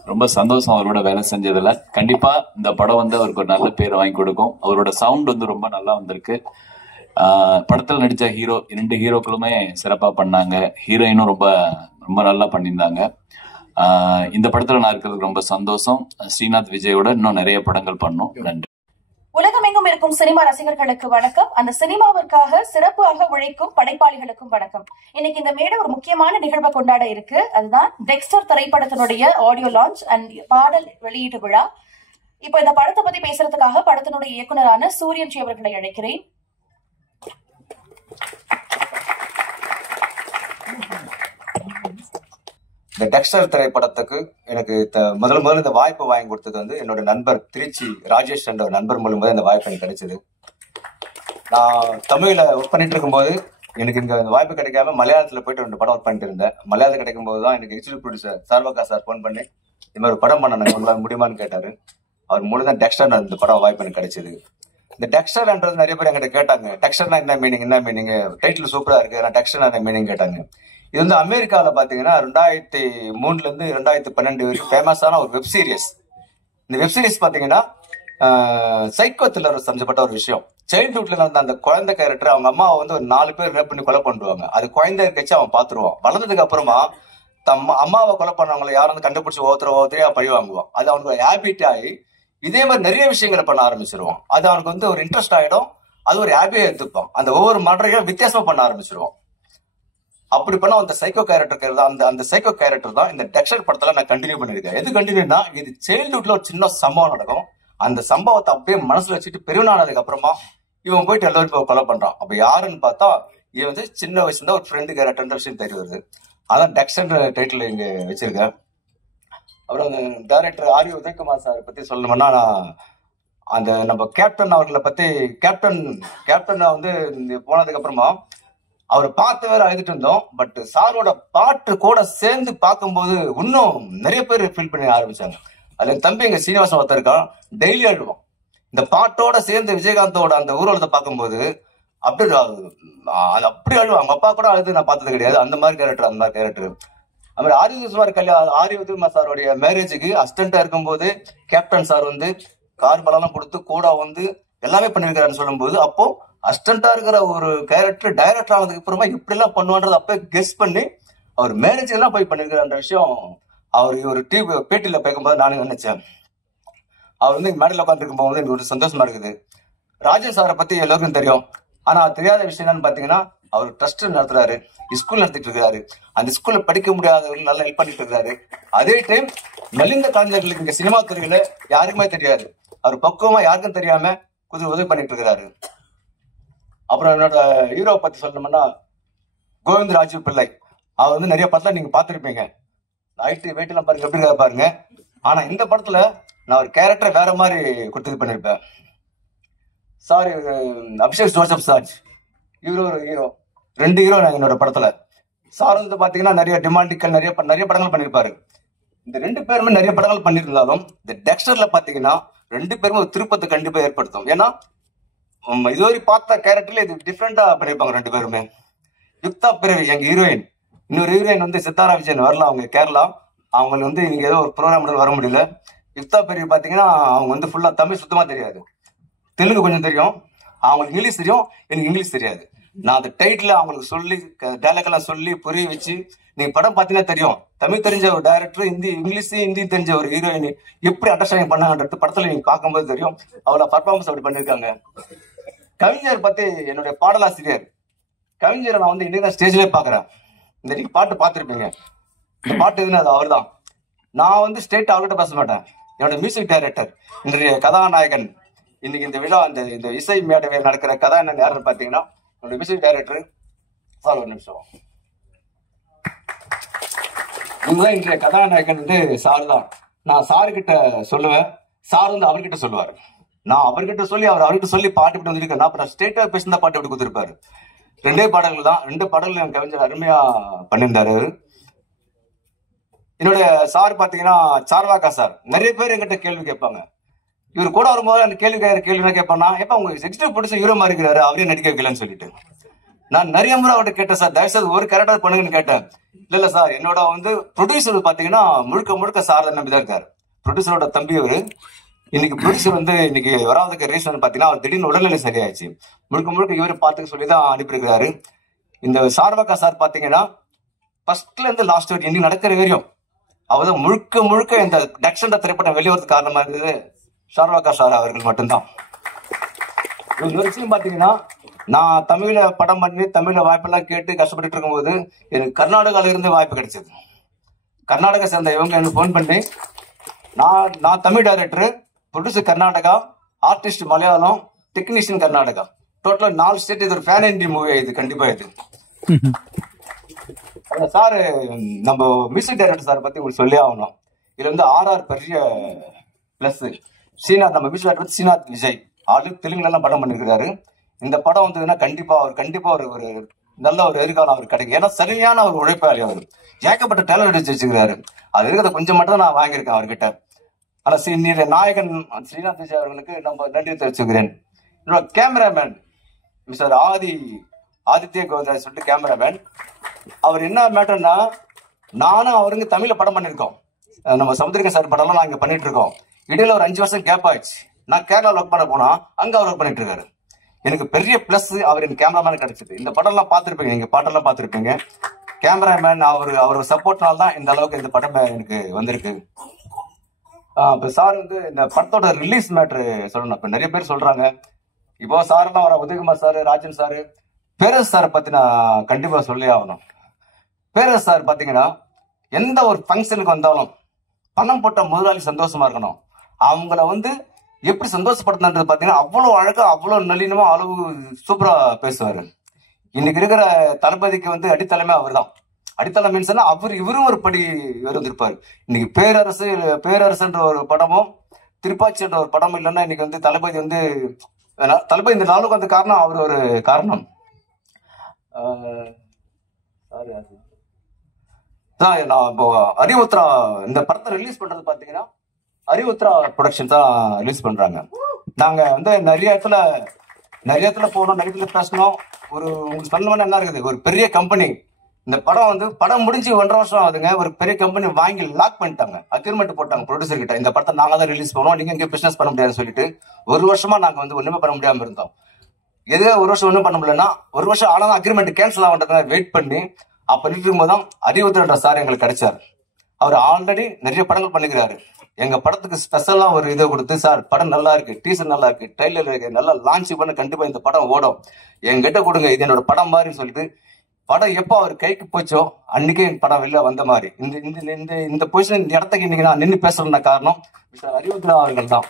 ரொம்ப சந்தோஷம் அவரோட வேலை செஞ்சதுல. கண்டிப்பா இந்த படம் வந்து அவருக்கு ஒரு நல்ல பேர் வாங்கி கொடுக்கும். அவரோட சவுண்ட் வந்து ரொம்ப நல்லா வந்திருக்கு. படத்தில் நடிச்ச 2 ஹீரோக்களுமே சிறப்பா பண்ணாங்க. ஹீரோயினும் ரொம்ப ரொம்ப நல்லா பண்ணியிருந்தாங்க. இந்த படத்துல நான் இருக்கிறதுக்கு ரொம்ப சந்தோஷம். ஸ்ரீநாத் விஜயோட இன்னும் நிறைய படங்கள் பண்ணும். நன்றி. உலகமெங்கும் இருக்கும் சினிமா ரசிகர்களுக்கு வணக்கம். அந்த சினிமாவிற்காக சிறப்பாக உழைக்கும் படைப்பாளிகளுக்கும் வணக்கம். இன்னைக்கு இந்த மேடை ஒரு முக்கியமான நிகழ்வை கொண்டாட இருக்கு. அதுதான் டெக்ஸ்டர் திரைப்படத்தினுடைய ஆடியோ லான்ச் அண்ட் பாடல் வெளியீட்டு விழா. இப்போ இந்த படத்தை பத்தி பேசுறதுக்காக படத்தினுடைய இயக்குனரான சூரியன் ஜி அவர்களை அழைக்கிறேன். இந்த டெக்ஸ்டர் திரைப்படத்துக்கு எனக்கு முதல்ல இந்த வாய்ப்பு வாங்கி கொடுத்தது வந்து என்னோட நண்பர் திருச்சி ராஜேஷ் என்ற ஒரு நண்பர் மூலமாக இந்த வாய்ப்பு எனக்கு கிடைச்சது. நான் தமிழ்ல ஒர்க் பண்ணிட்டு இருக்கும்போது எனக்கு இங்க இந்த வாய்ப்பு கிடைக்காம மலையாளத்துல போயிட்டு 2 படம் ஒர்க் பண்ணிட்டு இருந்தேன். மலையாளத்தில் கிடைக்கும் போது தான் எனக்கு எக்ஸிக்யூட்டிவ் ப்ரொடியூசர் சார்வகா சார் ஃபோன் பண்ணி இந்த மாதிரி ஒரு படம் பண்ண உங்களால் முடியுமான்னு கேட்டாரு. அவர் மூலம் தான் டெக்ஸ்டர் இந்த படம் வாய்ப்பு எனக்கு கிடைச்சது. இந்த டெக்ஸ்டர்ன்றது நிறைய பேர் என்கிட்ட கேட்டாங்க, டெக்ஸ்டர்னா என்ன மீனிங், டைட்டில் சூப்பரா இருக்கு, ஆனால் டெக்ஸ்டர்னா என்ன மீனிங் கேட்டாங்க. இது வந்து அமெரிக்காவில் பார்த்தீங்கன்னா 2003 இருந்து 2012 வரைக்கும் ஃபேமஸான ஒரு வெப் சீரிஸ். இந்த வெப் சீரிஸ் பார்த்தீங்கன்னா சைக்கோ த்ரில்லர் சம்பந்தப்பட்ட ஒரு விஷயம். சைல்ட்ஹுட்ல இருந்த அந்த குழந்தை கேரக்டர் அவங்க அம்மாவை வந்து ஒரு 4 பேர் ரேப் பண்ணி கொலை பண்ணுவாங்க. அது குழந்தை கட்சி அவன் பார்த்துருவான். வளர்ந்ததுக்கு அப்புறமா அம்மாவை கொலை பண்ணவங்களை யாரும் வந்து கண்டுபிடிச்சி ஒவ்வொருத்தரையா பழி வாங்குவான். அது அவனுக்கு ஹேபிட் ஆகி இதே மாதிரி நிறைய விஷயங்களை பண்ண ஆரம்பிச்சிருவான். அது அவனுக்கு வந்து ஒரு இன்ட்ரெஸ்ட் ஆகிடும். அது ஒரு ஹேபியா எடுத்துப்பான். அந்த ஒவ்வொரு மர்டரையும் வித்தியாசமா பண்ண ஆரம்பிச்சிருவான். அப்படி பண்ண அந்த சைக்கோ கேரக்டர் அந்த சைக்கோ கேரக்டர் தான் இந்த டெக்ஸ்டர் படத்துல நான் கண்டினியூ பண்ணிருக்கேன். எது கண்டினியூனா, இது சைல்ட்ஹுட்ல ஒரு சின்ன சம்பவம் நடக்கும். அந்த சம்பவத்தை அப்படியே மனசுல வச்சுட்டு பெரியவனானதுக்கு அப்புறமா இவன் போயிட்டு எல்லாரும் போய் கொலை பண்றான். அப்ப யாருன்னு பார்த்தா இவன் வந்து சின்ன வயசுல ஒரு ஃப்ரெண்டு கேரக்டர் விஷயம் தெரிய வருது. அதான் டெக்ஸ்டர் டைட்டில் இங்க வச்சிருக்கேன். அப்புறம் டைரக்டர் ஆர் உதயகுமார் சார் பத்தி சொல்லணும்னா, அந்த நம்ம கேப்டன் அவர்களை பத்தி கேப்டன் வந்து போனதுக்கு அப்புறமா அவர் பார்த்து வேற அழுதுட்டு இருந்தோம். பட் சாரோட பாட்டு கூட சேர்ந்து பார்க்கும்போது இன்னும் நிறைய பேர் ஃபீல் பண்ண ஆரம்பிச்சாங்க. அதுல தம்பி எங்க சீனிவாசன் ஒருத்தர் இருக்கான், டெய்லி அழுவோம். இந்த பாட்டோட சேர்ந்து விஜயகாந்தோட அந்த ஊர்வலத்தை பார்க்கும்போது அப்படி அழுவோம். அவங்க அப்பா கூட அழுது நான் பார்த்தது கிடையாது. அந்த மாதிரி கேரக்டர். அது மாதிரி ஆரியகுமார் சாருடைய மேரேஜுக்கு அசிஸ்டண்டா இருக்கும்போது கேப்டன் சார் வந்து கார் பலம் கொடுத்து கூட வந்து எல்லாமே பண்ணிருக்காருன்னு சொல்லும்போது, அப்போ அசிஸ்டண்டா இருக்கிற ஒரு கேரக்டர் டைரக்டர் ஆனதுக்கு அப்புறமா இப்படி எல்லாம் பண்ணுவான்றது அப்ப கெஸ் பண்ணி அவர் மேரேஜ் எல்லாம் போய் பண்ணிருக்கிற விஷயம் அவர் ஒரு பேட்டியில பேக்கும்போது நானே நினைச்சேன். அவர் வந்து மேடையில் உட்காந்துருக்கும் போது எனக்கு ஒரு சந்தோஷமா இருக்குது. ராஜன் சாரை பத்தி எல்லாருக்கும் தெரியும். ஆனா தெரியாத விஷயம் என்னன்னு பாத்தீங்கன்னா, அவர் ட்ரஸ்ட் நடத்துறாரு, ஸ்கூல் நடத்திட்டு இருக்காரு. அந்த ஸ்கூல்ல படிக்க முடியாதவர்கள் நல்லா ஹெல்ப் பண்ணிட்டு இருக்காரு. அதே டைம் நலிந்த கலைஞர்களுக்கு இங்க சினிமா துறையில யாருக்குமே தெரியாது. அவர் பக்குவமா யாருக்கும் தெரியாம உதவி பண்ணிட்டு இருக்கிறாரு. அப்புறம் என்னோட ஹீரோவை பத்தி சொல்லணும்னா, கோவிந்த் ராஜீவ் பிள்ளை. அவர் வந்து நிறைய படத்துல நீங்க பாத்திருப்பீங்க. ஐடி வெயிட்லாம் பாருங்க, எப்படி இருக்கா பாருங்க. ஆனா இந்த படத்துல நான் ஒரு கேரக்டரை வேற மாதிரி கொடுத்து பண்ணிருப்பேன். சாரி, அபிஷேக் ஜோசப் சார், இவரு ஒரு ஹீரோ. 2 ஹீரோ என்னோட படத்துல. சார் வந்து பாத்தீங்கன்னா நிறைய டிமாண்டிக்கல் நிறைய படங்கள் பண்ணிருப்பாரு. இந்த 2 பேருமே நிறைய படங்கள் பண்ணியிருந்தாலும் இந்த டெக்ஸ்டர்ல பாத்தீங்கன்னா 2 பேருமே ஒரு திருப்பத்தை கண்டிப்பா ஏற்படுத்தும். ஏன்னா இதுவரை பார்த்த கேரக்டர்ல இது டிஃப்ரெண்டா பண்ணிருப்பாங்க 2 பேருமே. யுக்தா பிறவி எங்க ஹீரோயின், இன்னொரு ஹீரோயின் வந்து சித்தாரா விஜயன் வரல, அவங்க கேரளா. அவங்க வந்து நீங்க ஏதோ ஒரு ப்ரோக்ராம் வர முடியல. யுக்தா பிறவி பாத்தீங்கன்னா அவங்க வந்து ஃபுல்லா தமிழ் சுத்தமா தெரியாது, தெலுங்கு கொஞ்சம் தெரியும், அவங்களுக்கு இங்கிலீஷ் தெரியும், எனக்கு இங்கிலீஷ் தெரியாது. நான் அந்த டைட்டில் அவங்களுக்கு சொல்லி டைலாக் எல்லாம் சொல்லி புரிய வச்சு, நீங்க படம் பார்த்தீங்கன்னா தெரியும், தமிழ் தெரிஞ்ச ஒரு டைரக்டர் ஹிந்தி தெரிஞ்ச ஒரு ஹீரோயின் எப்படி அண்டர்ஸ்டாண்டிங் பண்ணாங்கன்றது படத்துல நீங்க பார்க்கும்போது தெரியும். அவ்வளோ பர்ஃபார்மன்ஸ் அப்படி பண்ணிருக்காங்க. கவிஞர் பத்தி என்னுடைய பாடலாசிரியர் கவிஞரை நான் வந்து இன்னைக்கு ஸ்டேஜ்லேயே பாக்குறேன். இந்த நீங்க பாட்டு பார்த்துருப்பீங்க. இந்த பாட்டு எதுன்னு அது அவர் தான். நான் வந்து ஸ்டேட் அவர்கிட்ட பேச மாட்டேன். என்னோட மியூசிக் டைரக்டர், இன்றைய கதாநாயகன், இன்னைக்கு இந்த விழா இந்த இசை மேடை நடக்கிற கதாநாயகன் யாருன்னு பாத்தீங்கன்னா என்னோட மியூசிக் டைரக்டர் சார். ஒரு நிமிஷம், இவங்கதான் இன்றைய கதாநாயகன் வந்து சாரு தான். நான் சாரு கிட்ட சொல்லுவேன், சார் வந்து அவர்கிட்ட சொல்லுவாரு. நான் அவர்கிட்ட சொல்லி அவர்கிட்ட சொல்லி பாட்டு இப்படி வந்துருக்கேன். நான் ஸ்டேட்டா பேசின பாட்டு இப்படி கொடுத்துருப்பாரு. 2 பாடல்கள் தான். 2 பாடல்கள் என் கவிஞர் அருமையா பண்ணியிருந்தாரு. என்னோட சார் பாத்தீங்கன்னா சார்வாக்கா சார். நிறைய பேர் என்கிட்ட கேள்வி கேட்பாங்க. இவர் கூட வரும்போது அந்த கேள்வி என்ன கேட்பானா, எப்ப உங்க எக்ஸ்ட்ரா பிடிச்ச ஹீரோ மாதிரி இருக்கிறாரு, அவரே நடிக்க வைக்கலன்னு சொல்லிட்டு நான் நிறைய முறை அவர்கிட்ட கேட்டேன். சார் தயவுசெய்து ஒரு கேரக்டர் பண்ணுங்கன்னு கேட்டேன். இல்ல சார், என்னோட வந்து ப்ரொடியூசர் பாத்தீங்கன்னா முழுக்க சார் நம்பிதான் இருக்காரு. ப்ரொடியூசரோட தம்பி அவரு. இன்னைக்கு ப்ரொடியூசர் வந்து இன்னைக்கு வராதுக்கு ரீசன் பாத்தீங்கன்னா அவர் திடீர்னு உடல்நிலை சரியாயிடுச்சு. முழுக்க இவரு பார்த்துக்க சொல்லிதான் அனுப்பியிருக்கிறாரு. இந்த சார்வாக்கா சார் பாத்தீங்கன்னா ஃபர்ஸ்ட்ல இருந்து லாஸ்ட் வரைக்கும் இன்னைக்கு நடக்கிற வரையும் அவர் முழுக்க இந்த டெக்ஸ்டர் திரைப்படம் வெளிவரதுக்கு காரணமா இருந்தது சார்வாக்கா சார் அவர்கள் மட்டும்தான். இன்னொரு விஷயம் பாத்தீங்கன்னா, நான் தமிழ்ல படம் பண்ணி தமிழ்ல வாய்ப்பெல்லாம் கேட்டு கஷ்டப்பட்டு இருக்கும்போது எனக்கு கர்நாடகால இருந்து வாய்ப்பு கிடைச்சது. கர்நாடகா சேர்ந்த இவங்க எனக்கு போன் பண்ணி, நான் Tamil director, producer Karnataka, artist Malayalam, technician Karnataka, டோட்டலா 4 ஸ்டேட். இது ஒரு ஃபேன் இண்டியா மூவி. இது கண்டிப்பா இது சாரு நம்ம மியூசிக் டைரக்டர் சார் பத்தி உங்களுக்கு சொல்லி ஆகணும். இதுல வந்து RR பெரிய பிளஸ். ஸ்ரீநாத் நம்ம மியூசிக் டைரக்டர் ஸ்ரீநாத் விஜய் ஆளு தெலுங்குல எல்லாம் படம் பண்ணிருக்காரு. இந்த படம் வந்ததுன்னா கண்டிப்பா ஒரு நல்ல ஒரு எதிர்காலம் அவருக்கு கிடைக்கும். ஏன்னா சரியான ஒரு உழைப்பாளி அவர். ஏகப்பட்ட டேலண்ட் வச்சு வச்சுக்கிறாரு. அது இருக்கிறத கொஞ்சம் மட்டும் தான் நான் வாங்கியிருக்கேன் அவர்கிட்ட. ஆனா நாயகன் ஸ்ரீநாத் விஜய் அவர்களுக்கு நம்ம நன்றி தெரிவிச்சுக்கிறேன். என்னோட கேமராமேன் மிஸ்டர் ஆதித்ய கோவிந்தராஜ் சொல்லிட்டு கேமராமேன். அவர் என்ன மேட்டர்னா, நானும் அவருங்க தமிழ்ல படம் பண்ணிருக்கோம். நம்ம சமுத்திரிகன் சார் படம்லாம் நாங்க பண்ணிட்டு இருக்கோம். இடையில ஒரு 5 வருஷம் கேப் ஆயிடுச்சு. நான் கேரளாவில் ஒர்க் பண்ண போனா அங்க அவர் ஒர்க் பண்ணிட்டு இருக்காரு. எனக்கு பெரிய பிளஸ் அவர் எனக்கு கேமராமேன் கிடைச்சது. இந்த படம் எல்லாம் பார்த்திருப்பீங்க, நீங்க பாட்டெல்லாம் பார்த்திருப்பீங்க. கேமராமேன் அவர் சப்போர்ட்னால தான் இந்த அளவுக்கு இந்த படம் எனக்கு வந்திருக்கு. இப்ப சார் வந்து இந்த படத்தோட ரிலீஸ் மேட்ரு சொல்லணும். இப்ப நிறைய பேர் சொல்றாங்க. இப்போ சார் எல்லாம் வர உதயகுமார் சார், ராஜன் சாரு, பேரரசு சாரை பத்தி நான் கண்டிப்பா சொல்லி ஆகணும். பேரரசு சார் பாத்தீங்கன்னா எந்த ஒரு ஃபங்க்ஷனுக்கு வந்தாலும் பணம் போட்ட முதலாளி சந்தோஷமா இருக்கணும். அவங்கள வந்து எப்படி சந்தோஷப்படுத்தினது பாத்தீங்கன்னா அவ்வளவு அழகா, அவ்வளவு நளினமா, அளவு சூப்பரா பேசுவாரு. இன்னைக்கு இருக்கிற தளபதிக்கு வந்து அடித்தளமே அவர் தான். அடித்தளம் மீன்ஸ்னா இவரும் ஒரு படி இருந்திருப்பாரு. இன்னைக்கு பேரரசுன்ற ஒரு படமும் திருப்பாச்சி என்ற ஒரு படமும் இல்லைன்னா இன்னைக்கு வந்து தளபதி இந்த நாளுக்கு வந்து காரணம் அவர் ஒரு காரணம். நான் இப்போ அறிவுத்ரா இந்த படத்தை ரிலீஸ் பண்றது பாத்தீங்கன்னா அறிவுத்ரா ப்ரொடக்ஷன் தான் ரிலீஸ் பண்றாங்க. நாங்க வந்து நிறைய இடத்துல போனோம், நிறைய இடத்துல பேசணும். உங்களுக்கு சொல்லணும்னா என்ன இருக்குது, ஒரு பெரிய கம்பெனி இந்த படம் முடிஞ்சு 1.5 வருஷம் ஆகுதுங்க. ஒரு பெரிய கம்பெனி வாங்கி லாக் பண்ணிட்டாங்க, அக்ரிமெண்ட் போட்டாங்க ப்ரொடியூசர் கிட்ட. இந்த படத்தை நாங்க தான் ரிலீஸ் பண்ணுவோம், நீங்க இங்கே பிசினஸ் பண்ண முடியாதுன்னு சொல்லிட்டு 1 வருஷமா நாங்க வந்து ஒண்ணுமே பண்ண முடியாம இருந்தோம். எதே 1 வருஷம் ஒன்றும் பண்ண முடியலன்னா 1 வருஷம் ஆனாலும் அக்ரிமெண்ட் கேன்சல் ஆகுன்றதுனால வெயிட் பண்ணி அப்ப நிற்கும் போதுதான் அறிவுத்திரன்ற சார் எங்களுக்கு கிடைச்சார். அவர் ஆல்ரெடி நிறைய படங்கள் பண்ணிக்கிறாரு. எங்க படத்துக்கு ஸ்பெஷலா ஒரு இதை கொடுத்து, சார் படம் நல்லா இருக்கு, டீசர் நல்லா இருக்கு, ட்ரெய்லர் இருக்கு, நல்லா லான்ச் பண்ண கண்டிப்பா இந்த படம் ஓடும், என்கிட்ட கொடுங்க, இது என்னோட படம் மாதிரி சொல்லிட்டு படம் எப்போ அவர் கைக்கு போச்சோ அன்னைக்கே படம் வெளில வந்த மாதிரி. இந்த பொசிஷன், இந்த இடத்துக்கு இன்னைக்கு நான் நின்று பேசுறேன்னா காரணம் மிஸ்டர் அறிவுத்ரா அவர்கள் தான்.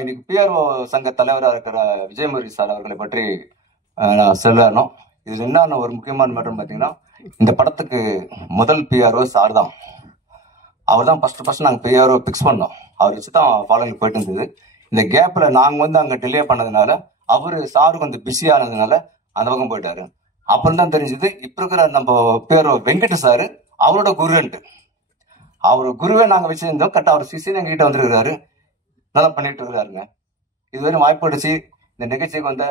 இன்னைக்கு PRO சங்க தலைவராக இருக்கிற விஜயமுரளி சார் அவர்களை பற்றி நான் சொல்லணும். இதுல என்ன ஒரு முக்கியமான மேட்டர் பார்த்தீங்கன்னா, இந்த படத்துக்கு முதல் PRO சார் தான். அவர் தான் ஃபர்ஸ்ட் நாங்கள் PRO பிக்ஸ் பண்ணோம். அவர் வச்சு தான் ஃபாலோவிங் போயிட்டு இருந்தது. இந்த கேப்ல நாங்க வந்து அங்க டிலே பண்ணதுனால சாரு கொஞ்சம் பிஸி ஆனதுனால அந்த பக்கம் போயிட்டாரு. அப்புறம் தான் தெரிஞ்சது இப்ப இருக்கிற நம்ம PRO வெங்கட் சாரு அவரோட குருன்ட்டு. அவர் குருவே நாங்க வச்சிருந்தோம். கரெக்டா அவர் சிசின்னு எங்ககிட்ட வந்துருக்கிறாரு, நல்லா பண்ணிட்டு இருக்கிறாருங்க. இதுவரை வாய்ப்பு அடிச்சு இந்த நிகழ்ச்சிக்கு வந்த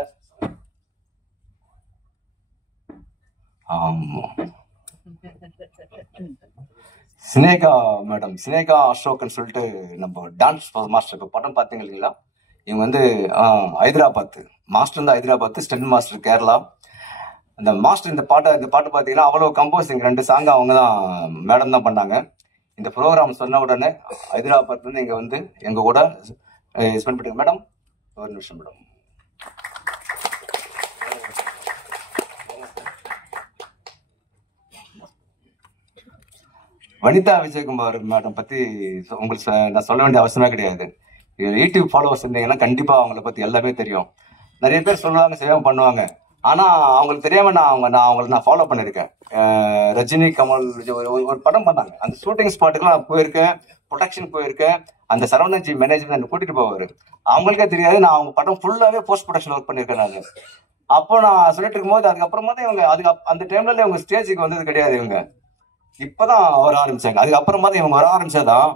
சினேகா மேடம், சினேகா அசோக்னு சொல்லிட்டு நம்ம டான்ஸ் மாஸ்டர். இப்போ படம் பார்த்தீங்க இல்லைங்களா, இவங்க வந்து ஹைதராபாத் மாஸ்டர் வந்து ஹைதராபாத், ஸ்டென் மாஸ்டர் கேரளா. அந்த மாஸ்டர் இந்த பாட்டு பார்த்தீங்கன்னா அவ்வளோ கம்போசிங் 2 சாங் அவங்க தான் மேடம் தான் பண்ணாங்க. இந்த ப்ரோக்ராம் சொன்ன உடனே ஹைதராபாத்ல இருந்து இங்க வந்து எங்க கூட ஸ்பெண்ட் பண்ணுங்க மேடம். ஒரு நிமிஷம் மேடம். வனிதா விஜயகுமார் மேடம் பத்தி உங்களுக்கு நான் சொல்ல வேண்டிய அவசியமே கிடையாது. யூடியூப் ஃபாலோவர்ஸ் இருந்தீங்கன்னா கண்டிப்பா அவங்கள பத்தி எல்லாமே தெரியும். நிறைய பேர் சொல்லுவாங்க, செய்யாம பண்ணுவாங்க. ஆனா அவங்களுக்கு தெரியாம நான் ஃபாலோ பண்ணிருக்கேன். ரஜினி, கமல், ஒரு படம் பண்ணாங்க. அந்த ஷூட்டிங் ஸ்பாட்டுக்குலாம் நான் போயிருக்கேன், ப்ரொடக்ஷன் போயிருக்கேன். அந்த சரவணன்ஜி மேனேஜ்மெண்ட் என்ன கூட்டிட்டு போவாரு. அவங்களுக்கே தெரியாது நான் அவங்க படம் ஃபுல்லாவே போஸ்ட் ப்ரொடக்ஷன் ஒர்க் பண்ணிருக்கேன் நான். அப்போ நான் சொல்லிட்டு இருக்கும்போது அதுக்கப்புறமா தான் இவங்க அந்த டைம்ல இவங்க ஸ்டேஜுக்கு வந்தது கிடையாது. இவங்க இப்பதான் வர ஆரம்பிச்சாங்க. அதுக்கப்புறமா தான் இவங்க வர ஆரம்பிச்சதான்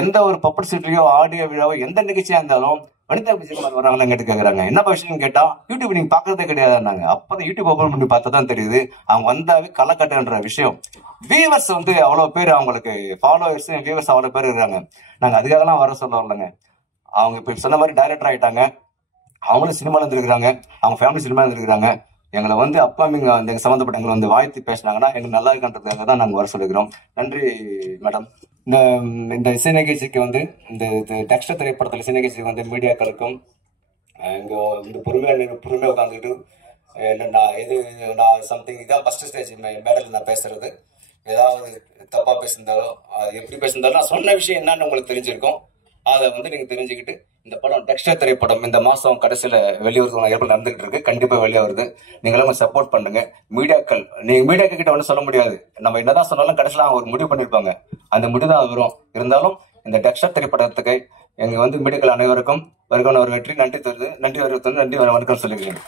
எந்த ஒரு பப்ளிசிட்டியோ ஆடியோ விழாவோ எந்த நிகழ்ச்சியா இருந்தாலும் வனிதா விஜயகுமார் வராங்களா கேட்கறாங்க. என்ன விஷயம் கேட்டா யூடியூப் நீங்க பாக்குறதே கிடையாதுன்னாங்க. அப்பதான் யூடியூப் ஓபன் பண்ணி பார்த்தா தான் தெரியுது அவங்க வந்தாவே களக்கட்டுன்ற விஷயம். வியூவர்ஸ் வந்து அவ்வளவு பேர், அவங்களுக்கு ஃபாலோவர்ஸ் வியூவர்ஸ் அவ்வளவு பேர் இருக்காங்க. நாங்க அதுக்காகலாம் வர சொல்ல வரலங்க. அவங்க இப்ப சொன்ன மாதிரி டைரக்டர் ஆயிட்டாங்க. அவங்களும் சினிமால இருந்திருக்காங்க, அவங்க ஃபேமிலி சினிமால இருந்திருக்காங்க. எங்களை வந்து அப்கமிங் அந்த சம்மந்தப்பட்ட எங்களை வந்து வாழ்த்து பேசினாங்கன்னா எங்களுக்கு நல்லா இருக்குன்றதுக்காக தான் நாங்கள் வர சொல்லிக்கிறோம். நன்றி மேடம். இந்த இசை நிகழ்ச்சிக்கு வந்து இந்த டெக்ஸ்டர் திரைப்படத்தில் இசை நிகழ்ச்சிக்கு வந்து மீடியாக்களுக்கும் இங்கே இந்த பொறுமையாக உட்காந்துக்கிட்டு நான் சம்திங் இதான் ஃபர்ஸ்ட் ஸ்டேஜ் மேடல் நான் பேசுறது. ஏதாவது தப்பாக பேசியிருந்தாலும் அது எப்படி பேசியிருந்தாலும் நான் சொன்ன விஷயம் என்னன்னு உங்களுக்கு தெரிஞ்சிருக்கும். அதை வந்து நீங்கள் தெரிஞ்சுக்கிட்டு இந்த படம் டெக்ஸ்டர் திரைப்படம் இந்த மாசம் கடைசியில வெளியூர் ஏற்பாடு நடந்துகிட்டு இருக்கு. கண்டிப்பா வெளியே வருது. நீங்க எல்லாம் சப்போர்ட் பண்ணுங்க. நீங்க மீடியாக்கள் கிட்ட ஒன்றும் சொல்ல முடியாது. நம்ம என்னதான் சொன்னாலும் கடைசியில அவங்க ஒரு முடிவு பண்ணிருப்பாங்க. அந்த முடிவு தான் வரும். இருந்தாலும் இந்த டெக்ஸ்டர் திரைப்படத்துக்கு எங்க மீடியாக்கள் அனைவருக்கும் வருகான ஒரு வெற்றி. நன்றி வருவது நன்றி வணக்கம் சொல்லிக்கிறேன்.